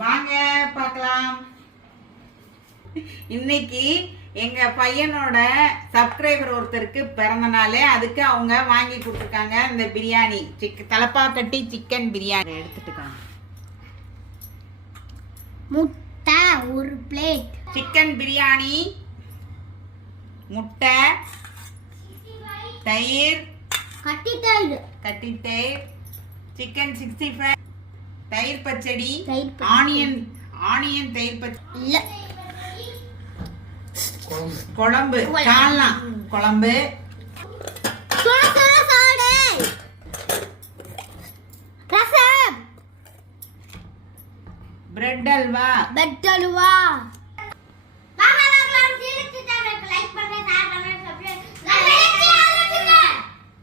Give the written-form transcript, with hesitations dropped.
வாங்க பார்க்கலாம். இன்னைக்கு எங்க பையனோட சப்ஸ்கிரைபர் ஒருத்தருக்கு பிறந்த நாள். அதுக்கு அவங்க வாங்கி கொடுத்துருக்காங்க இந்த பிரியாணி, தலப்பாக்கட்டி சிக்கன் பிரியாணி எடுத்துட்டுக்காங்க. முட்டை ஒரு பிளேட், சிக்கன் பிரியாணி, முட்டை, தயிர், கட்டி தயிர், சிக்கன் 65, தயிர் பச்சடி, ஆனியன் தயிர் பச்சடி, குழம்பு, சால்னா குழம்பு, பிரெட் அல்வா,